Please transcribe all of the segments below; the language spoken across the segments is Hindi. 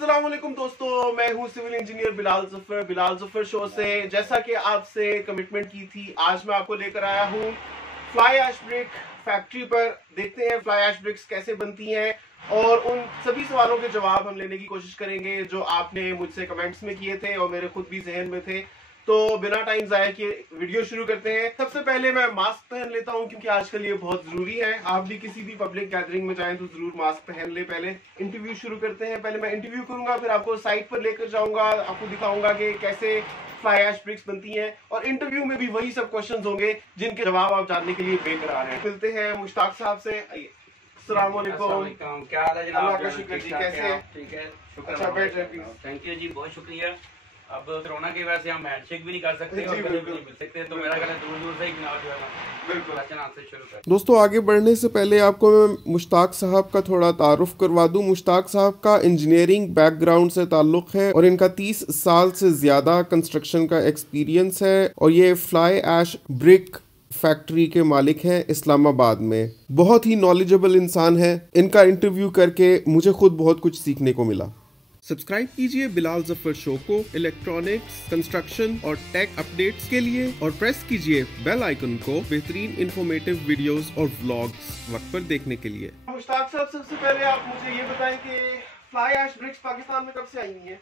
अस्सलाम वालेकुम दोस्तों, मैं हूं सिविल इंजीनियर बिलाल ज़फ़र शो से। जैसा कि आपसे कमिटमेंट की थी, आज मैं आपको लेकर आया हूं फ्लाई ऐश ब्रिक फैक्ट्री पर। देखते हैं फ्लाई ऐश ब्रिक्स कैसे बनती हैं और उन सभी सवालों के जवाब हम लेने की कोशिश करेंगे जो आपने मुझसे कमेंट्स में किए थे और मेरे खुद भी जहन में थे। तो बिना टाइम जाया किए वीडियो शुरू करते हैं। सबसे पहले मैं मास्क पहन लेता हूं क्योंकि आजकल ये बहुत जरूरी है। आप भी किसी भी पब्लिक गैदरिंग में जाएं तो जरूर मास्क पहन ले। पहले इंटरव्यू शुरू करते हैं। पहले मैं इंटरव्यू करूंगा, फिर आपको साइट पर लेकर जाऊंगा, आपको दिखाऊंगा कि कैसे फ्लाई ऐश ब्रिक्स बनती हैं और इंटरव्यू में भी वही सब क्वेश्चंस होंगे जिनके जवाब आप जानने के लिए बेकरार हैं। मिलते हैं मुश्ताक साहब से। अस्सलाम वालेकुम। क्या हाल है जनाब? अल्लाह का शुक्र जी, कैसे हैं? ठीक है, शुक्र। अच्छा, बैठ रहे प्लीज। थैंक यू जी, बहुत शुक्रिया। अब कोरोना की वजह से हम हैंडशेक भी नहीं कर सकते और बिल्कुल भी नहीं मिल सकते, तो मेरा ख्याल है दूर दूर से ही जनाब जो है ना बिल्कुल से शुरू कर। दोस्तों, आगे बढ़ने से पहले आपको मैं मुश्ताक साहब का थोड़ा तारुफ करवा दूं। मुश्ताक साहब का इंजीनियरिंग बैकग्राउंड से ताल्लुक़ है और इनका 30 साल से ज़्यादा कंस्ट्रक्शन का एक्सपीरियंस है और ये फ्लाई ऐश ब्रिक फैक्ट्री के मालिक हैं इस्लामाबाद में। बहुत ही नॉलेजेबल इंसान है। इनका इंटरव्यू करके मुझे खुद बहुत कुछ सीखने को मिला। सब्सक्राइब कीजिए बिलाल ज़फ़र शो को इलेक्ट्रॉनिक्स, कंस्ट्रक्शन और टेक अपडेट्स के लिए और प्रेस कीजिए बेल आइकन को बेहतरीन इंफॉर्मेटिव वीडियोस और व्लॉग्स वक्त पर देखने के लिए। मुश्ताक साहब, सबसे पहले आप मुझे ये बताएं कि फ्लाई ऐश ब्रिक्स पाकिस्तान में कब से आई हैं?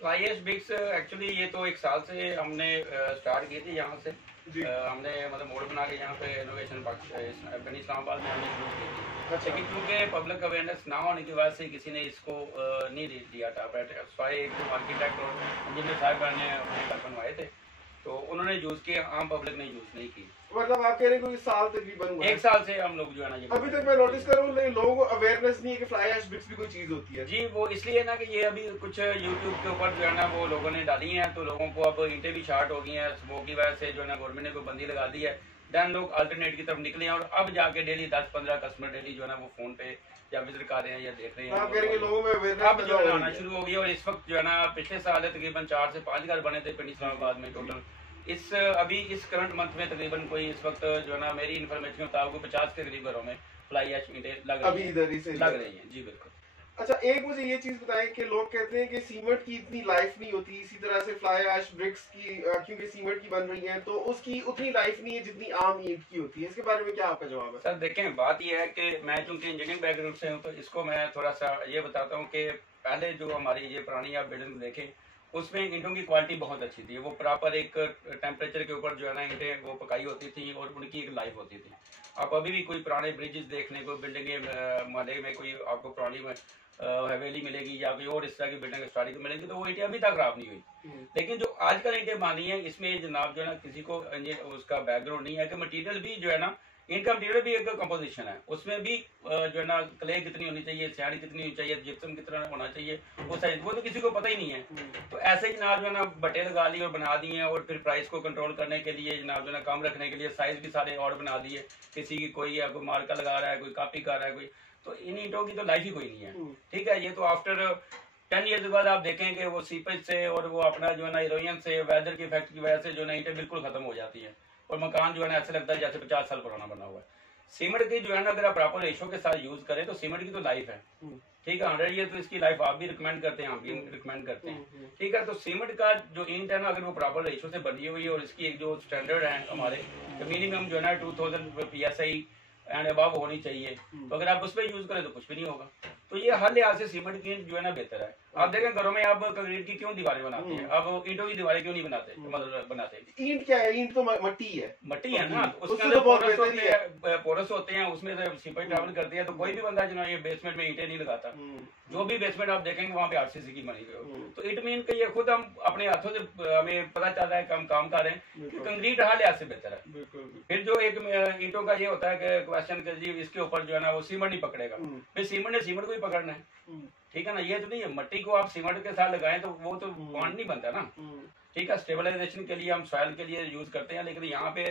फ्लाई ऐश ब्रिक्स एक्चुअली ये तो 1 साल से हमने स्टार्ट की थी यहाँ से। हमने मतलब मोड बना के यहाँ पे इनोवेशन इस्लामाबाद में हमने शुरू की थी। लेकिन क्योंकि पब्लिक अवेयरनेस ना होने की वजह से किसी ने इसको नहीं दिया था। एक आर्किटेक्ट और इंजीनियर साहब ने घर बनवाए थे तो उन्होंने यूज किया, आम पब्लिक ने यूज नहीं की। मतलब आप कह रहे हैं कि साल तकरीबन हुआ है? 1 साल से हम लोग जो है ना ये अभी तक मैं नोटिस कर रहा हूँ लेकिन लोगों को अवेयरनेस नहीं है कि फ्लाई ऐश ब्रिक्स भी कोई चीज होती है। जी, वो इसलिए ना कि ये अभी कुछ यूट्यूब के ऊपर जो है ना वो लोगों ने डाली हैं तो लोगों को अब ईंटें भी शार्ट हो गई हैं। स्मोक की वजह से जो है ना गवर्नमेंट ने कोई बंदी लगा दी है। देन लोग अल्टरनेट की तरफ निकले हैं और अब जाके डेली 10-15 कस्टमर डेली जो है ना वो फोन पे या विजिट कर रहे हैं या देख रहे हैं। आप कह रहे हैं लोगों में अवेयरनेस अब जो है आना शुरू हो गई है और इस वक्त जो है ना पिछले साल तकरीबन 4 से 5 घर बने थे पिंड इस्लामाबाद में टोटल। अभी इस करंट मंथ में तकरीबन कोई इस वक्त जो है ना मेरी इन्फॉर्मेशन के मुताबिक 50 के करीब घरों में फ्लाई ऐश ईंटें लग रही हैं। जी बिल्कुल। अच्छा, एक मुझे ये चीज बताएं कि लोग कहते हैं कि सीमेंट की इतनी लाइफ नहीं होती, इसी तरह से फ्लाई ऐश ब्रिक्स की क्योंकि सीमेंट की बन रही है तो उसकी उतनी लाइफ नहीं है जितनी आम ईंट की होती है। इसके बारे में क्या आपका जवाब है? सर देखें, बात यह है कि मैं चूंकि इंजीनियरिंग बैकग्राउंड से हूँ तो इसको मैं थोड़ा सा ये बताता हूँ कि पहले जो हमारी ये पुरानी आप बिल्डिंग देखें उसमें ईंटों की क्वालिटी बहुत अच्छी थी। वो प्रॉपर एक टेम्परेचर के ऊपर जो है ना ईंटें वो पकाई होती थी और उनकी एक लाइफ होती थी। आप अभी भी कोई पुराने ब्रिजेस देखने को बिल्डिंगे मोहल्ले में कोई आपको पुरानी हवेली मिलेगी या कोई और इस तरह की बिल्डिंग स्टार्ट को मिलेगी तो वो ईंटें अभी तक खराब नहीं हुई। लेकिन जो आजकल ईंटें बनी है इसमें जनाब जो है ना किसी को उसका बैकग्राउंड नहीं है कि मटीरियल भी जो है ना इनका मटीरियल भी एक कंपोजिशन है। उसमें भी जो है ना क्ले कितनी होनी चाहिए, सैंड कितनी होनी चाहिए, जिप्सम कितना होना चाहिए, वो तो किसी को पता ही नहीं है। तो ऐसे ही जनाब जो है ना बटे लगा ली और बना दिए और फिर प्राइस को कंट्रोल करने के लिए जनाब जो है ना कम रखने के लिए साइज भी सारे और बना दिए। किसी की कोई या कोई मार्का लगा रहा है, कोई कॉपी कर रहा है कोई, तो इन ईंटों की तो लाइफ ही कोई नहीं है। ठीक है, ये तो आफ्टर 10 ईयर्स के बाद आप देखेंगे वो सीपेज से और वो अपना जो है ना इरोजन से, वेदर के इफेक्ट की वजह से जो है ना ईंटें बिल्कुल खत्म हो जाती है और मकान जो है ना ऐसे लगता है जैसे 50 साल पुराना बना हुआ है। सीमेंट की जो है ना अगर आप प्रॉपर रेशो के साथ यूज करें तो सीमेंट की तो लाइफ है। ठीक है, 100 ईयर तो इसकी लाइफ आप भी रिकमेंड करते हैं, हम भी रिकमेंड करते हैं। ठीक है, तो सीमेंट का जो ईंट है ना अगर वो प्रॉपर रेशो से बनी हुई है और इसकी एक जो स्टैंडर्ड है हमारे मिनिमम जो है ना 2000 PSI एंड अबव होनी चाहिए, तो अगर आप उस पर यूज करें तो कुछ भी नहीं होगा। तो ये हर लिहाज से सीमेंट की ईंट जो है ना बेहतर है। आप देखें घरों में आप कंक्रीट की क्यों दीवारें बनाते हैं, अब ईंटों की दीवारें क्यों नहीं बनाते? मतलब बनाते ईंट क्या है? ईंट तो मट्टी है। मट्टी है ना, उसके तो अंदर पोरस होते हैं, उसमें सीपेज ट्रैवल करती है। तो कोई भी बंदा जो है ये बेसमेंट में ईंटें नहीं लगाता। जो भी बेसमेंट आप देखेंगे वहाँ पे RCC की बनी हुई हो। तो इट मीन कि ये खुद हम अपने हाथों से हमें पता चलता है कि हम काम कर रहे हैं कि कंक्रीट हर लिहाज से बेहतर है। फिर जो एक ईंटों का ये होता है कि क्वेश्चन कर जी इसके ऊपर जो है ना वो सीमेंट नहीं पकड़ेगा, फिर सीमेंट ने सीमेंट को ही पकड़ना है। ठीक है ना, ये तो नहीं है मट्टी को आप सीमेंट के साथ लगाएं तो वो तो बॉन्ड नहीं बनता ना। ठीक है, स्टेबलाइजेशन के लिए हम सॉइल के लिए यूज करते हैं, लेकिन यहाँ पे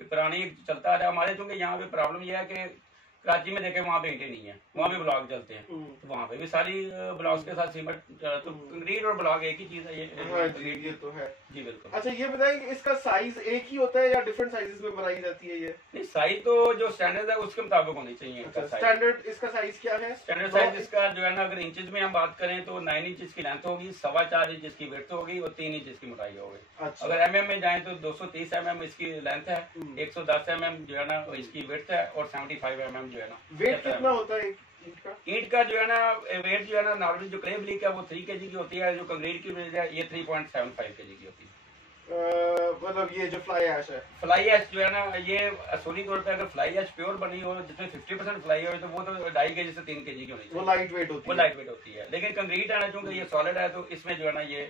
पुरानी चलता आ रहा है हमारे। क्योंकि यहाँ पे प्रॉब्लम यह है कि कराची में देखें वहाँ पे ईंटें नहीं है, वहाँ पे ब्लॉक चलते हैं, तो वहाँ पे भी सारी ब्लॉक्स के साथ सीमेंट तो कंक्रीट और ब्लॉक एक ही चीज है। ये तो है। जी बिल्कुल। अच्छा ये बताएं कि इसका साइज एक ही होता है या डिफरेंट साइजेस में बनाई जाती है ये? नहीं, साइज तो जो स्टैंडर्ड है उसके मुताबिक होनी चाहिए। अच्छा, स्टैंडर्ड इसका साइज क्या है? स्टैंडर्ड साइज इसका जो है ना, अगर इंचेस में हम बात करें तो 9 इंच की लेंथ होगी, 4.25 इंच की विड्थ होगी और 3 इंच की मोटाई होगी। अच्छा। अगर mm में जाए तो 230 mm इसकी लेंथ है, 110 mm जो है ना इसकी विड्थ है और 75 mm जो है ना। वेट कितना होता है ईंट का जो है ना वेट जो है ना, नॉर्मली जो क्ले ब्लॉक है वो 3 kg की होती है, जो कंक्रीट की वेट है ये 3.75 kg की होती है। मतलब ये जो फ्लाई ऐश है, फ्लाई ऐश जो है ना, ये असली तौर पे अगर फ्लाई ऐश प्योर बनी हो जिसमें 50% फ्लाई हो तो वो तो 2.5 kg से 3 kg की होनी चाहिए। वो लाइट वेट होती है। वो लाइट वेट होती है, लेकिन कंक्रीट है ना चूंकि ये सॉलिड है तो इसमें जो है ना ये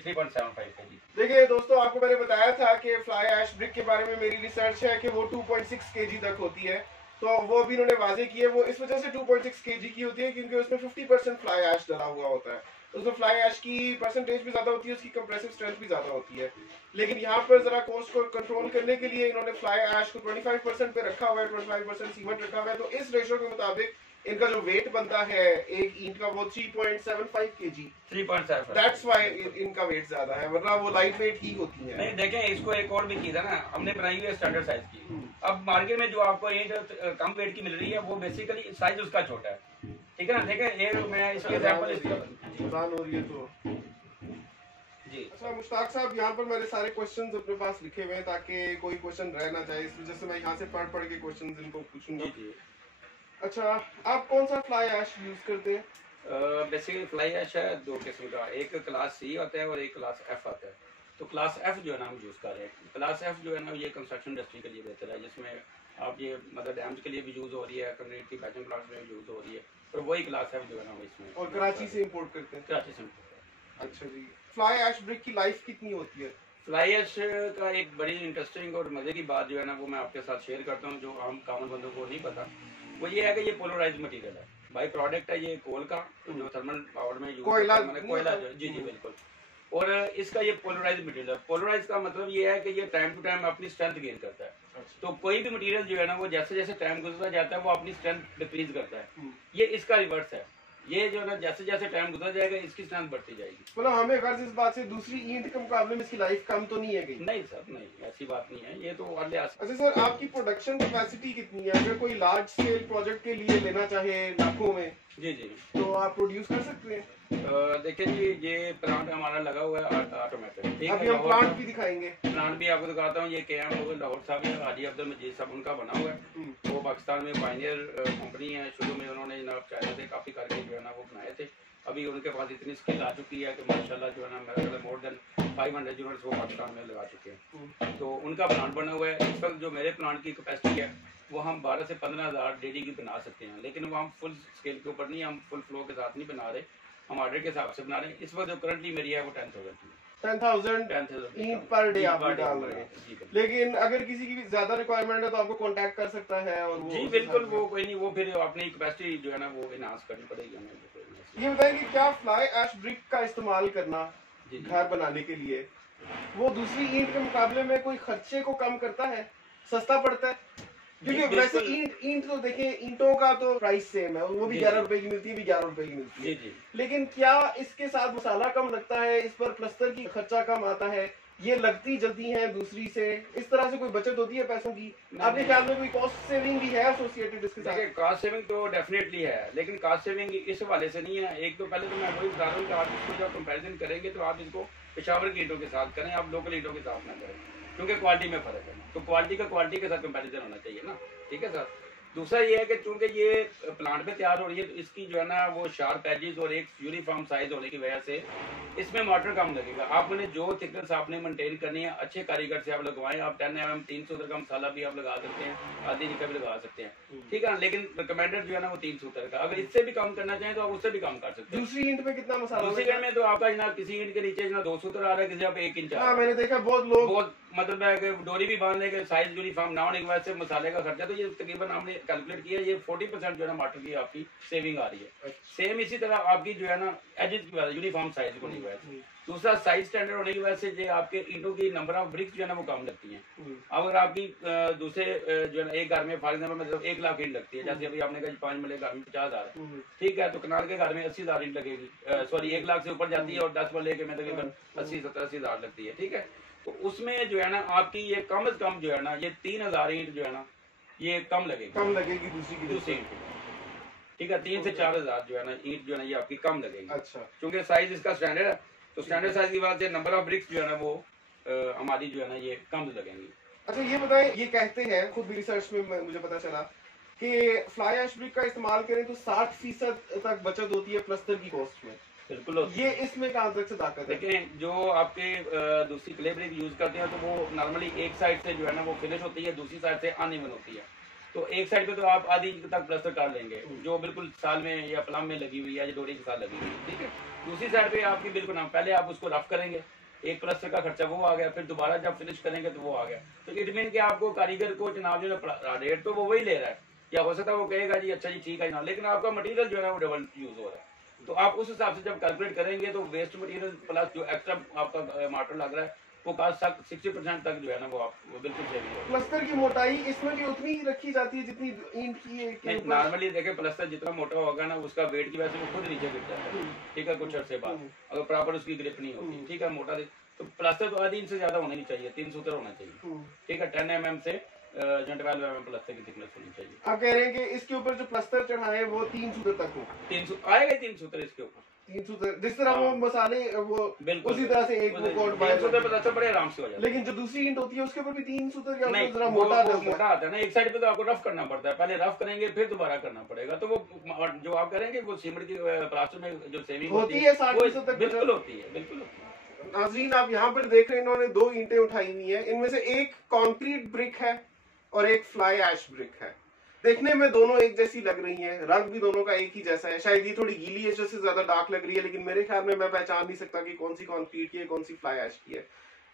3.75 kg। देखिए दोस्तों, आपको मैंने बताया था कि फ्लाई ऐश ब्रिक के बारे में मेरी रिसर्च है कि वो 2.6 kg तक होती है, तो वो भी इन्होंने वाजे की है। वो इस वजह से 2.6 kg की होती है क्योंकि उसमें 50% फ्लाई ऐश डला हुआ होता है, उसमें फ्लाई ऐश की परसेंटेज भी ज्यादा होती है, उसकी कंप्रेसिव स्ट्रेंथ भी ज्यादा होती है। लेकिन यहाँ पर जरा कॉस्ट को कंट्रोल करने के लिए इन्होंने फ्लाई ऐश को 25% पे रखा हुआ है, 25% सीमेंट रखा हुआ है। तो इस रेशो के मुताबिक इनका जो वेट बनता है एक ईंट का वो 3.75 kg। 3.75 दैट्स व्हाई इनका वेट ज्यादा है, वरना वो लाइट वेट ही होती है। नहीं देखें, इसको एक और भी चीज है ना, हमने बनाई हुई है स्टैंडर्ड साइज की। अब मार्केट में जो आपको ईंट कम वेट की मिल रही है वो बेसिकली साइज उसका छोटा है, ठीक है ना। देखें ये मैं इसकी एग्जांपल हो रही है तो जी। अच्छा मुश्ताक साहब, यहाँ पर मैंने सारे क्वेश्चंस अपने पास लिखे हुए हैं ताकि कोई क्वेश्चन रह ना जाए, इस वजह से मैं यहाँ से पढ़ के क्वेश्चंस इनको पूछूंगा। जी। अच्छा, आप कौन सा फ्लाई ऐश यूज करते हैं? बेसिकली फ्लाई ऐश है दो किस्म का, एक क्लास सी आता है और एक क्लास एफ आता है। तो क्लास एफ जो है ना हम यूज कर रहे हैं। क्लास एफ जो है ना ये कंस्ट्रक्शन इंडस्ट्री के लिए बेहतर है, जिसमें आप ये मतलब डैम्स के लिए भी यूज हो रही है, कंक्रीट की बैचिंग प्लांट्स में भी यूज हो रही है, और वही क्लास एफ जो है ना इसमें। और कराची से इंपोर्ट करते हैं? कराची से इंपोर्ट। अच्छा जी। फ्लाई ऐश ब्रिक की लाइफ कितनी होती है? फ्लाई ऐश का एक बड़ी इंटरेस्टिंग और मजे की बात जो है ना वो मैं आपके साथ शेयर करता हूँ, जो आम कॉमन बंदों को नहीं पता। वो ये है कि ये पोलराइज्ड मटेरियल है, बाई प्रोडक्ट है ये कोल का, जो थर्मल पावर में यूज कोयला जो जी बिल्कुल। और इसका ये पोलराइज्ड मटेरियल है। पोलराइज का मतलब ये है कि ये टाइम टू टाइम अपनी स्ट्रेंथ गेन करता है। तो कोई भी मटेरियल जो है ना वो जैसे जैसे टाइम गुजरता जाता है वो अपनी स्ट्रेंथ डिक्रीज करता है। ये इसका रिवर्स है, ये जो है ना जैसे जैसे टाइम गुजर जाएगा इसकी स्ट्रेंथ बढ़ती जाएगी। मतलब हमें गर्ज इस बात से दूसरी ईंट के मुकाबले में इसकी लाइफ कम तो नहीं है गई? नहीं सर, नहीं, ऐसी बात नहीं है, ये तो वाले। अच्छा सर, आपकी प्रोडक्शन कैपेसिटी कितनी है? अगर कोई लार्ज स्केल प्रोजेक्ट के लिए लेना चाहे लाखों में, जी तो आप प्रोड्यूस कर सकते हैं? देखिए जी, ये प्लांट हमारा लगा हुआ है ऑटोमेटिक। अभी हम प्लांट भी दिखाएंगे। प्लांट भी आपको दिखाता हूँ। ये केएम लाहौर साहब है, हाजी अब्दुल मजीद साहब उनका बना हुआ है। वो पाकिस्तान में पायनियर कंपनी है, शुरू में उन्होंने जनाब चाइना से कॉपी करके जो है ना वो बनाए थे। अभी उनके पास इतनी स्किल आ चुकी है कि माशाल्लाह जो है ना मेरा मोर देन 500 यूनिट्स वो पाकिस्तान में लगा चुके हैं। तो उनका प्लांट बना हुआ है। इस वक्त जो मेरे प्लांट की कैपेसिटी है वो हम 12 से 15,000 डेली की बना सकते हैं, लेकिन वो हम फुल स्केल के ऊपर नहीं, हम फुल फ्लो के साथ नहीं बना रहे, हम ऑर्डर के हिसाब से बना रहे हैं। इस वक्त जो करंटली मेरी है वो 10,000 ईंट पर डे आप डाल रहे हैं। लेकिन अगर किसी की भी ज्यादा रिक्वायरमेंट है तो आपको कांटेक्ट कर सकता है। और वो जी बिल्कुल, वो कोई नहीं, वो फिर अपनी कैपेसिटी जो है ना वो एनहांस करनी पड़ेगी हमें। ये बताएं कि क्या फ्लाई ऐश ब्रिक का इस्तेमाल करना घर बनाने के लिए वो दूसरी ईंट के मुकाबले में कोई खर्चे को कम करता है, सस्ता पड़ता है? क्योंकि वैसे ईंट तो देखिए, ईंटों का तो प्राइस सेम है, वो भी 11 रुपए की मिलती है, भी 11 रुपए की मिलती है। लेकिन क्या इसके साथ मसाला कम लगता है, इस पर प्लस्तर की खर्चा कम आता है, ये लगती जल्दी है दूसरी से, इस तरह से कोई बचत होती है पैसों की? आपके ख्याल में कोई कॉस्ट सेविंग भी है एसोसिएटेड इसके साथ? कॉस्ट सेविंग तो डेफिनेटली है, लेकिन कॉस्ट सेविंग इस हवाले से नहीं है। एक तो पहले तो मैं वही बता रहा हूँ कि आप इसको जब कंपैरिजन करेंगे तो आप इसको पेशावर की ईंटों के साथ करें, आप लोकल ईंटों के साथ ना करें, क्योंकि क्वालिटी में फर्क है। तो क्वालिटी का क्वालिटी के साथ कंपैरिजन होना चाहिए ना, ठीक है सर। दूसरा ये है कि चूंकि ये प्लांट पे तैयार हो रही है तो इसकी जो है ना वो शार्प एजेस और एक यूनिफॉर्म साइज होने की वजह से इसमें मोटर कम लगेगा। आपने जो थिकनेस आपने मेंटेन करनी है, अच्छे कारीगर से आप लगवाएं। आप 10 mm 300 का मसाला भी आप लगा सकते हैं, आधी निका भी लगा सकते हैं, ठीक है। लेकिन रिकमेंडेड जो है ना वो 300 का। अगर इससे भी कम करना चाहें तो आप उससे भी कम कर सकते हैं। दूसरी ईंट में कितना मसाला? दूसरी ईंट में तो आपका जना किसी ईंट के नीचे जना 200 आ रहा है, किसी आप 1 इंच। हाँ, मैंने देखा बहुत लोग मतलब है कि डोरी भी बांधने के साइज यूनिफॉर्म ना होने की वजह से मसाले का खर्चा, तो ये तकरीबन हमने कैलकुलेट किया, ये 40% जो है ना मटर की आपकी सेविंग आ रही है। सेम इसी तरह आपकी जो है ना एजेस की वजह यूनिफॉर्म साइज होने की वजह से, दूसरा साइज स्टैंडर्ड होने की वजह से जो आपके ईंटों की नंबर ऑफ ब्रिक्स जो है ना वो कम लगती हैं। अगर आपकी दूसरे जो है ना एक घर में फॉर एग्जाम्पल मतलब 1 लाख ईंट लगती है, जैसे अभी आपने कहा 5 मरले घर में 50,000, ठीक है, तो कनाल के घर में 80,000 ईंट लगेगी, सॉरी 1 लाख से ऊपर जाती है और 10 मरले के में तकरीबन 80-70-80,000 लगती है, ठीक है। तो उसमें जो है ना आपकी ये कम से कम जो है ना ये 3,000 ईंट जो है ना ये कम लगेगी दूसरी ईंट, ठीक है। 3 से 4,000 जो है ना ईंट जो है ना ये आपकी कम लगेगी। अच्छा, क्योंकि साइज इसका स्टैंडर्ड है, तो स्टैंडर्ड साइज की बात से नंबर ऑफ ब्रिक्स जो है ना वो हमारी जो है ना ये कम लगेंगी। अच्छा ये बताएं, ये कहते हैं खुद भी रिसर्च में मुझे पता चला कि फ्लाई ऐश ब्रिक का इस्तेमाल करें तो 60% तक बचत होती है प्लास्टर की कॉस्ट में। बिल्कुल, ये इसमें कहाँ तक से ताकत है? देखें, जो आपके दूसरी क्ले ब्रिक यूज करते हैं तो वो नॉर्मली एक साइड से जो है ना वो फिनिश होती है, दूसरी साइड से अनइवन होती है। तो एक साइड पे तो आप आधी तक प्लास्टर कर लेंगे जो बिल्कुल साल में या प्लम में लगी हुई है या डोरी के साथ लगी हुई है, ठीक है। दूसरी साइड पे आपकी बिल्कुल ना, पहले आप उसको रफ करेंगे, एक प्लास्टर का खर्चा वो आ गया, फिर दोबारा जब फिनिश करेंगे तो वो आ गया। तो इट मीन कि आपको कारीगर को जनाब जो है रेट तो वो वही ले रहा है, या हो सकता है वो कहेगा जी अच्छा जी ठीक है जनाब, लेकिन आपका मटेरियल जो है ना वो डबल यूज हो रहा है। तो आप उस हिसाब से जब कैलकुलेट करेंगे तो वेस्ट मटेरियल प्लस जो एक्स्ट्रा आपका मार्टर लग रहा है वो कास्ट 60% तक जो है ना वो बिल्कुल सेविंग होगा। प्लास्टर की मोटाई इसमें भी उतनी ही रखी जाती है जितनी ईंट की है? नॉर्मली देखें, प्लास्टर जितना मोटा होगा ना उसका वेट की वजह से वो खुद नीचे गिर जाता है, ठीक है, कुछ अर्से बाद अगर प्रॉपर उसकी ग्रिप नहीं होती, ठीक है। मोटा तो प्लास्टर तो आधी इंच से ज्यादा होना नहीं चाहिए, 3 सूत्र होना चाहिए, ठीक है। 10 mm से 12 mm प्लास्टर की थिकनेस होनी चाहिए। आप कह रहे हैं कि इसके ऊपर जो प्लास्टर चढ़ाए वो 3 सूत्र तक हो? 3 सूत्र आएगा, 3 सूत्र इसके ऊपर, 3 सूत्र जिस तरह वो मसाले वो उसी तरह से एक कोट 3 सूत्र पे अच्छा बड़े आराम से हो जाता है। लेकिन जो दूसरी ईंट होती है उसके ऊपर भी 3 सूत्र क्या नहीं, जरा मोटा आता है ना, एक साइड पे तो आपको रफ करना पड़ता है, पहले रफ करेंगे फिर दोबारा करना पड़ेगा, तो वो जो आप करेंगे वो सीमेंट की प्लास्टर में जो सेविंग होती है 60% तक बिल्कुल होती है, बिल्कुल होती है। नाज़रीन आप यहाँ पर देख रहे हैं इन्होंने 2 ईंटें उठाई हुई है, इनमें से एक कंक्रीट ब्रिक है और एक फ्लाई ऐश ब्रिक है। देखने में दोनों एक जैसी लग रही हैं, रंग भी दोनों का एक ही जैसा है। शायद ये थोड़ी गीली है जैसे ज्यादा डार्क लग रही है, लेकिन मेरे ख्याल में मैं पहचान नहीं सकता कि कौन सी कंक्रीट की है कौन सी फ्लाई ऐश की है।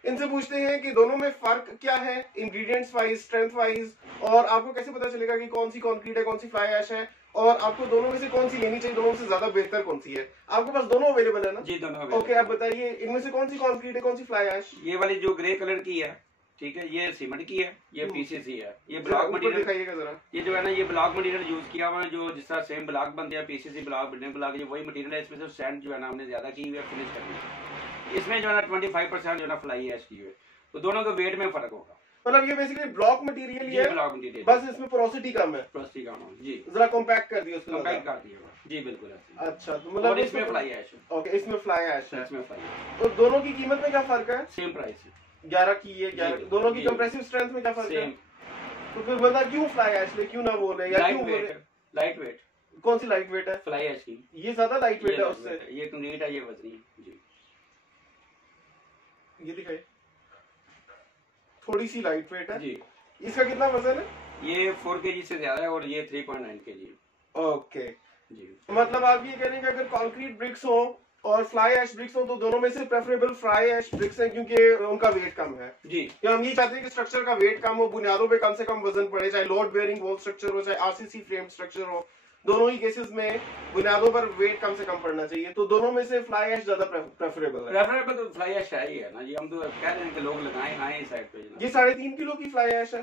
इनसे पूछते हैं कि दोनों में फर्क क्या है इंग्रेडिएंट्स वाइज, स्ट्रेंथ वाइज, और आपको कैसे पता चलेगा कि कौन सी कंक्रीट है कौन सी फ्लाई ऐश है, और आपको दोनों में से कौन सी लेनी चाहिए, दोनों से ज्यादा बेहतर कौन सी है? आपके पास दोनों अवेलेबल है ना? जी दोनों। ओके, आप बताइए इनमें से कौन सी कंक्रीट है कौन सी फ्लाई ऐश? ये वाली जो ग्रे कलर की है, ठीक है, ये सीमेंट की है, ये पीसीसी है, ये ब्लॉक मटेरियल दिखाइएगा जरा। ये जो है ना ये ब्लॉक मटेरियल यूज किया हुआ है, जो जिस तरह सेम ब्लॉक बनते हैं पीसीसी ब्लॉक, बिल्डिंग ब्लॉक, ये वही मटेरियल है। इसमें से सैंड जो है ना हमने ज्यादा की हुई है फिनिश करनी है। इसमें जो है ना 25% जो है ना फ्लाई ऐश की हुई है, तो दोनों के वेट में फर्क होगा। मतलब ये बेसिकली ब्लॉक मटेरियल ही है, ब्लॉक मटेरियल, बस इसमें पोरोसिटी कम है। पोरोसिटी कम है जी, जरा कॉम्पैक्ट कर दिया उसको, कॉम्पैक्ट कर दिया जी, बिल्कुल। अच्छा, तो मतलब इसमें फ्लाई ऐश है। ओके, इसमें फ्लाई ऐश है, इसमें फ्लाई। तो दोनों की कीमत में क्या फर्क है? सेम प्राइस है, 11 की है, 11 दोनों की कंप्रेसिव स्ट्रेंथ में क्या फर्क है? तो फिर बंदा क्यों फ्लाई ऐश ले, क्यों ना बोले, या क्यों बोले लाइट वेट? कौन सी लाइट वेट है? फ्लाई ऐश की। ये ज्यादा लाइट वेट है उससे? ये कंक्रीट है, ये वजनी है जी। ये दिखाए, थोड़ी सी लाइट वेट है जी। इसका कितना वजन है? ये 4 kg से ज्यादा है और ये 3.9 kg। ओके जी, मतलब आप ये कह रहे हैं कि अगर कंक्रीट ब्रिक्स हो और फ्लाई ऐश ब्रिक्स हो तो दोनों में से प्रेफरेबल फ्लाई ऐश ब्रिक्स हैं, क्योंकि उनका वेट कम है जी। या हम ये चाहते हैं कि स्ट्रक्चर का वेट कम हो, बुनियादों पे कम से कम वजन पड़े, चाहे लोड बेयरिंग वॉल स्ट्रक्चर हो चाहे आरसीसी फ्रेम स्ट्रक्चर हो, दोनों ही केसेस में बुनियादों पर वेट कम से कम पड़ना चाहिए। तो दोनों में से फ्लाई ऐश ज्यादा प्रेफरेबल है? प्रेफरेबल तो फ्लाई ऐश है ही है ना जी, हम तो कह रहे हैं कि लोग लगाएं आए इस साइड पे। ये 3.5 किलो की फ्लाई ऐश है?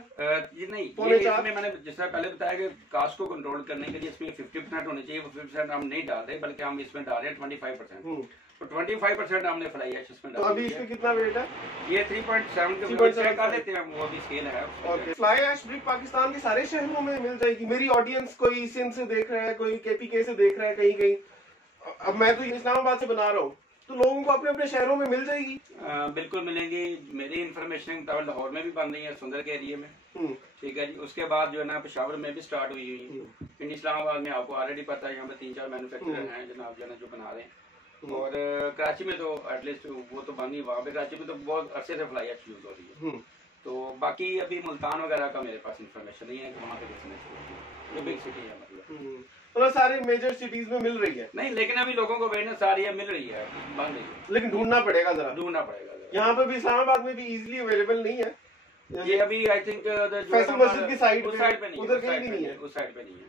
ये नहीं, ये इसमें मैंने जिस तरह पहले बताया कि कास्ट को कंट्रोल करने के लिए इसमें 50% होनी चाहिए, वो 50% हम नहीं डाल रहे, बल्कि हम इसमें डाल रहे हैं 25%। तो 25% हमने फ्लाई ऐश इसमें डाल। तो अभी इसका कितना वेट है? ये 3.7 के चेक कर लेते हैं, वो अभी स्केल है। Okay, fly ash brick Pakistan के सारे शहरों में मिल जाएगी? मेरी ऑडियंस कोई सिंध से देख रहा है, कोई केपीके से देख रहा है, कहीं कहीं, अब मैं तो इस्लामाबाद से बना रहा हूँ, तो लोगों को अपने अपने शहरों में मिल जाएगी? बिल्कुल मिलेंगी। मेरी इन्फॉर्मेशन लाहौर में भी बन रही है, सुंदर के एरिया में, ठीक है जी। उसके बाद जो है ना पेशावर में भी स्टार्ट हुई हुई। इस्लामाबाद में आपको ऑलरेडी पता है, यहाँ पे 3-4 मैन्युफैक्चरर हैं जनाब जो है जो बना रहे हैं, और कराची में तो एटलीस्ट वो तो बनी, वहाँ पे कराची में तो बहुत अरसे से फ्लाई ऐश यूज हो रही है। तो बाकी अभी मुल्तान वगैरह का मेरे पास इन्फॉर्मेशन नहीं है कि वहाँ पे बिजनेस होती है, जो बिग सिटी है मतलब। मतलब सारे मेजर सिटीज में मिल रही है? नहीं, लेकिन अभी लोगों को अवेयरनेस आ रही है, मिल रही है, बन रही है, लेकिन ढूंढना पड़ेगा जरा। यहाँ पे भी इस्लामाबाद में भी इजीली अवेलेबल नहीं है ये अभी। आई थिंक फैसल मस्जिद की साइड पे नहीं, उधर कहीं भी नहीं है, उस साइड पे नहीं है।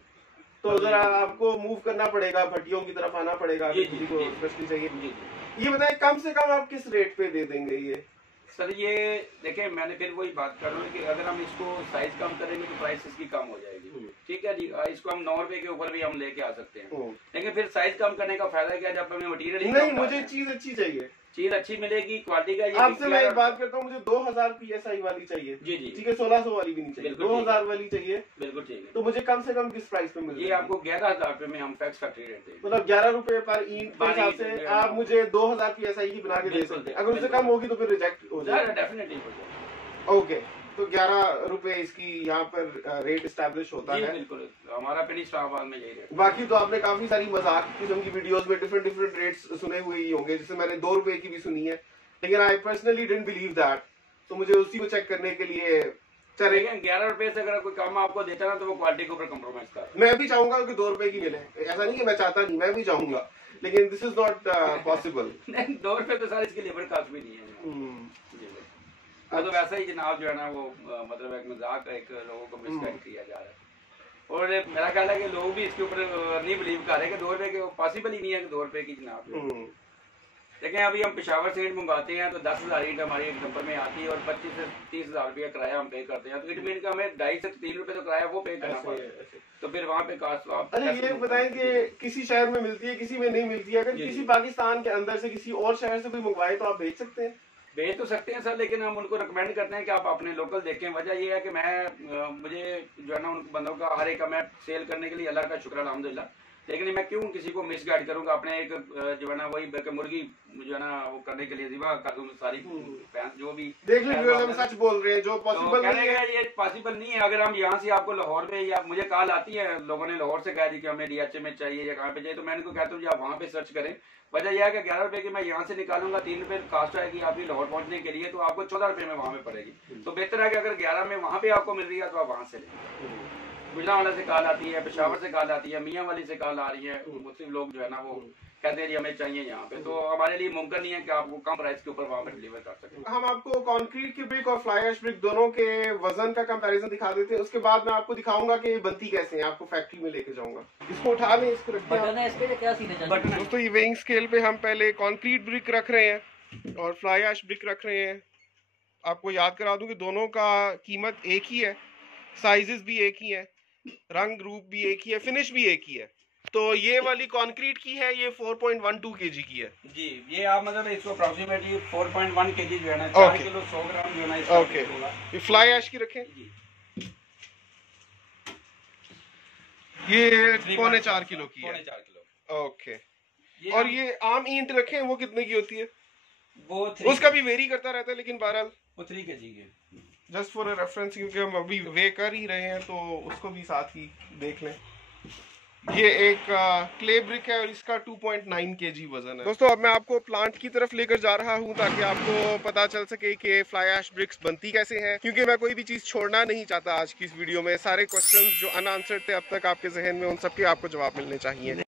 तो जरा आपको मूव करना पड़ेगा, भट्टियों की तरफ आना पड़ेगा, किसी को स्पेशली चाहिए। ये बताएं कम से कम आप किस रेट पे दे देंगे ये? सर ये देखिए, मैंने फिर वही बात कर रहा हूँ कि अगर हम इसको साइज कम करेंगे तो प्राइस इसकी कम हो जाएगी, ठीक है जी। इसको हम 9 रुपए के ऊपर भी हम लेके आ सकते हैं, लेकिन फिर साइज कम करने का फायदा क्या, जब हमें मटीरियल नहीं, मुझे चीज अच्छी चाहिए, चीज अच्छी मिलेगी, क्वालिटी का। आपसे मैं एक बात करता हूँ, मुझे 2000 PSI वाली चाहिए। जी जी, ठीक है, 1600 वाली भी नहीं चाहिए, 2000 वाली चाहिए। बिल्कुल ठीक है। तो मुझे कम से कम किस प्राइस पे मिलेगी? ये आपको 11,000 रुपए में हम फैक्स फैक्ट्री रेट देंगे, मतलब 11 रुपए पर ईंट के हिसाब से आप मुझे 2000 PSI की बना के दे सकते हैं। अगर उससे कम होगी तो फिर रिजेक्ट हो जाएगा, डेफिनेटली हो जाएगा। ओके, तो 11 रुपए इसकी यहाँ पर रेट एस्टैब्लिश होता है। बिल्कुल, हमारा फिर इस्लामाबाद में यही रेट। बाकी तो आपने काफी सारी मजाक किस्म की वीडियोस में डिफरेंट रेट्स सुने हुए ही होंगे, जैसे मैंने 2 रुपए की भी सुनी है, लेकिन I personally didn't believe that. तो मुझे उसी को चेक करने के लिए चलेगा। 11 रुपए से अगर कोई काम आपको देता ना तो वो क्वालिटी के ऊपर कॉम्प्रोमाइज कर। मैं भी चाहूंगा कि 2 रुपए की मिले, ऐसा नहीं कि मैं चाहता नहीं, मैं भी चाहूंगा, लेकिन दिस इज नॉट पॉसिबल। 2 रुपए तो सारे इसकी लेबर कॉस्ट भी नहीं है। तो वैसा ही जनाब जो है ना वो मतलब एक मजाक, एक लोगों को मिसगाइड किया जा रहा है, और मेरा ख्याल है कि लोग भी इसके ऊपर नहीं बिलीव कर रहे कि 2 रुपए के पॉसिबल ही नहीं है कि 2 रुपए की जनाब। लेकिन अभी हम पेशावर से ईंट मंगवाते हैं तो 10,000 ईंट हमारी एक नंबर में आती है और 25 से 30,000 रुपया किराया हम पे करते हैं, तो इट मीन का हमें 2.5 से 3 रुपए तो किराया वो पे करना पड़ता है। तो फिर वहाँ पे कास्ट आप। अरे ये बताएं कि किसी शहर में मिलती है, किसी में नहीं मिलती है, अगर किसी पाकिस्तान के अंदर से किसी और शहर से कोई मंगवाए तो आप भेज सकते हैं? भेज तो सकते हैं सर, लेकिन हम उनको रिकमेंड करते हैं कि आप अपने लोकल देखें। वजह ये है कि मुझे जो है ना उन बंदों का हर एक का मैं सेल करने के लिए अल्लाह का शुक्र अल्हम्दुलिल्लाह, लेकिन मैं क्यों किसी को मिसगाइड करूंगा, अपने एक जो है ना वही मुर्गी जो है ना वो करने के लिए जिबा कर दूं सारी फैंस जो भी देख लीजिए, हम सच बोल रहे हैं, जो पॉसिबल नहीं है ये पॉसिबल नहीं है। अगर हम यहाँ से आपको लाहौर में, या मुझे कॉल आती है लोगों ने लाहौर से कहा थी कि हमें DHA में चाहिए या कहाँ पे चाहिए, तो मैं इनको कहता हूँ आप वहाँ पे सर्च करें। वजह यह है कि 11 रुपए की मैं यहाँ से निकालूंगा, 3 रुपए कास्ट आएगी आपकी लाहौर पहुँचने के लिए, तो आपको 14 रुपए में वहाँ पे पड़ेगी। तो बेहतर है कि अगर 11 में वहाँ पे आपको मिल रही है तो आप वहाँ से लें। गुजरांवाला से कॉल आती है, पेशावर से कॉल आती है, मियाँ वाली से कॉल आ रही है, मुस्लिम लोग जो है ना वो कहते हैं जी हमें चाहिए यहाँ पे, तो हमारे लिए मुमकिन नहीं है कि आपको कम प्राइस के ऊपर वहाँ पे डिलीवर कर सकें। हम आपको कंक्रीट की ब्रिक और फ्लाई ऐश ब्रिक दोनों के वजन का कंपैरिजन दिखा देते हैं, उसके बाद मैं आपको दिखाऊंगा कि ये बनती कैसे है, आपको फैक्ट्री में लेके जाऊंगा। इसको उठा लें, इसको रखिए। दोस्तों ये वेइंग स्केल पे हम पहले कंक्रीट ब्रिक रख रहे हैं और फ्लाई ऐश ब्रिक रख रहे हैं। आपको याद करा दूं कि दोनों का कीमत एक ही है, साइजेस भी एक ही है, रंग रूप भी एक ही है, फिनिश भी एक ही है। तो ये वाली कंक्रीट की है, ये 4.12 kg की है जी। ये आप मतलब इसको अप्रोक्सीमेटली 4.1 kg जो है ना 4 किलो 100 ग्राम जो है ना इसका ओके। ये फ्लाई ऐश की रखें, ये 4.25 किलो की है। 4.25 किलो। ओके। और ये आम ईंट रखें, वो कितने की होती है? वो उसका भी वेरी करता रहता है, लेकिन बहरहाल वो 3 kg के, जस्ट फॉर अ रेफरेंस, क्योंकि हम अभी वे कर ही रहे हैं तो उसको भी साथ ही देख लें। ये एक क्ले ब्रिक है और इसका 2.9 kg वजन है। दोस्तों अब मैं आपको प्लांट की तरफ लेकर जा रहा हूँ ताकि आपको पता चल सके कि फ्लाई ऐश ब्रिक्स बनती कैसे हैं, क्योंकि मैं कोई भी चीज़ छोड़ना नहीं चाहता आज की इस वीडियो में। सारे क्वेश्चंस जो अनआंसर्ड थे अब तक आपके जहन में, उन सब के आपको जवाब मिलने चाहिए।